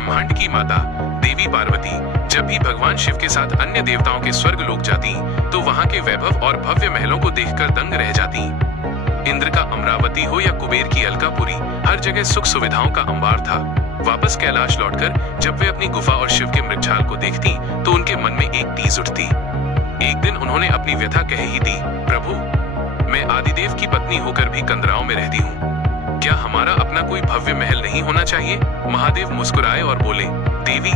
ब्रह्मांड की माता देवी पार्वती जब भी भगवान शिव के साथ अन्य देवताओं के स्वर्ग लोक जाती तो वहां के वैभव और भव्य महलों को देखकर दंग रह जाती। इंद्र का अमरावती हो या कुबेर की अलकापुरी, हर जगह सुख सुविधाओं का अंबार था। वापस कैलाश लौटकर जब वे अपनी गुफा और शिव के मृगछाल को देखती तो उनके मन में एक टीस उठती। एक दिन उन्होंने अपनी व्यथा कह ही दी, प्रभु, मैं आदिदेव की पत्नी होकर भी कंदराओं में रहती हूँ, क्या हमारा अपना कोई भव्य महल नहीं होना चाहिए? महादेव मुस्कुराए और बोले, देवी,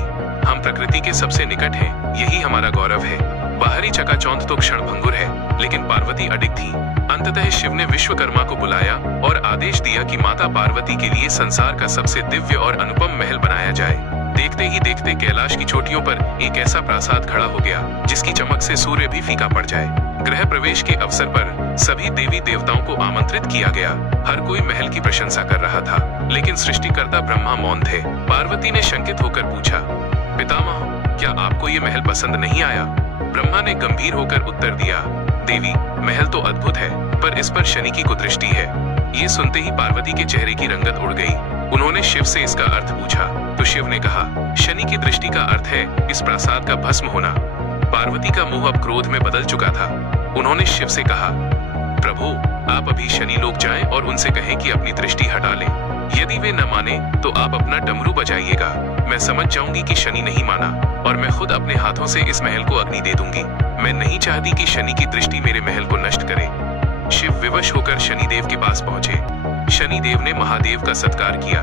हम प्रकृति के सबसे निकट हैं, यही हमारा गौरव है। बाहरी चकाचौंध तो क्षणभंगुर है, लेकिन पार्वती अडिग थी। अंततः शिव ने विश्वकर्मा को बुलाया और आदेश दिया कि माता पार्वती के लिए संसार का सबसे दिव्य और अनुपम महल बनाया जाए। देखते ही देखते कैलाश की चोटियों पर एक ऐसा प्रासाद खड़ा हो गया जिसकी चमक से सूर्य भी फीका पड़ जाए। गृह प्रवेश के अवसर पर सभी देवी देवताओं को आमंत्रित किया गया। हर कोई महल की प्रशंसा कर रहा था, लेकिन सृष्टिकर्ता ब्रह्मा मौन थे। पार्वती ने शंकित होकर पूछा, पितामह, क्या आपको ये महल पसंद नहीं आया? ब्रह्मा ने गंभीर होकर उत्तर दिया, देवी, महल तो अद्भुत है, पर इस पर शनि की कुदृष्टि है। ये सुनते ही पार्वती के चेहरे की रंगत उड़ गई। उन्होंने शिव से इसका अर्थ पूछा तो शिव ने कहा, शनि की दृष्टि का अर्थ है इस प्रासाद का भस्म होना। पार्वती का मुंह अब क्रोध में बदल चुका था। उन्होंने शिव से कहा, प्रभु, आप अभी शनि लोक जाएं और उनसे कहें कि अपनी दृष्टि हटा लें। यदि वे न माने तो आप अपना डमरू बजाइएगा। मैं समझ जाऊंगी कि शनि नहीं माना और मैं खुद अपने हाथों से इस महल को अग्नि दे दूंगी। मैं नहीं चाहती कि शनि की दृष्टि मेरे महल को नष्ट करे। शिव विवश होकर शनिदेव के पास पहुंचे। शनिदेव ने महादेव का सत्कार किया।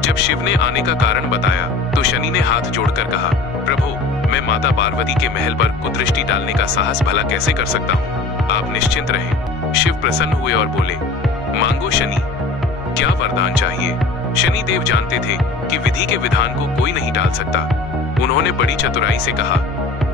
जब शिव ने आने का कारण बताया तो शनि ने हाथ जोड़कर कहा, प्रभु, मैं माता पार्वती के महल पर कुदृष्टि डालने का साहस भला कैसे कर सकता हूँ? आप निश्चिंत रहें। शिव प्रसन्न हुए और बोले, मांगो शनि, क्या वरदान चाहिए? शनिदेव जानते थे कि विधि के विधान को कोई नहीं टाल सकता। उन्होंने बड़ी चतुराई से कहा,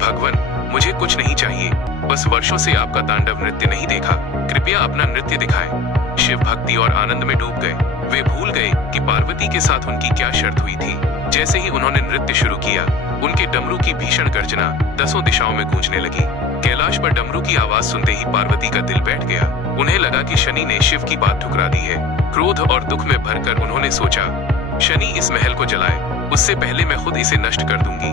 भगवान, मुझे कुछ नहीं चाहिए, बस वर्षों से आपका तांडव नृत्य नहीं देखा, कृपया अपना नृत्य दिखाएं। शिव भक्ति और आनंद में डूब गए। वे भूल गए कि पार्वती के साथ उनकी क्या शर्त हुई थी। जैसे ही उन्होंने नृत्य शुरू किया, उनके डमरू की भीषण गर्जना 10 दिशाओं में गूंजने लगी। कैलाश पर डमरू की आवाज सुनते ही पार्वती का दिल बैठ गया। उन्हें लगा कि शनि ने शिव की बात ठुकरा दी है। क्रोध और दुख में भरकर उन्होंने सोचा, शनि इस महल को जलाए, उससे पहले मैं खुद इसे नष्ट कर दूंगी।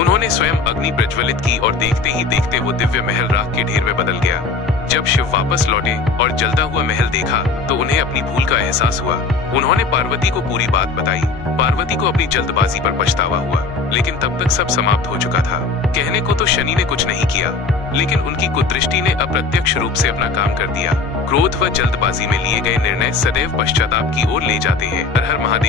उन्होंने स्वयं अग्नि प्रज्वलित की और देखते ही देखते वो दिव्य महल राख के ढेर में बदल गया। जब शिव वापस लौटे और जलता हुआ महल देखा तो उन्हें अपनी भूल का एहसास हुआ। उन्होंने पार्वती को पूरी बात बताई। पार्वती को अपनी जल्दबाजी पर पछतावा हुआ, लेकिन तब तक सब समाप्त हो चुका था। कहने को तो शनि ने कुछ नहीं किया, लेकिन उनकी कुदृष्टि ने अप्रत्यक्ष रूप से अपना काम कर दिया। क्रोध व जल्दबाजी में लिए गए निर्णय सदैव पश्चाताप की ओर ले जाते हैं। हर हर महादेव।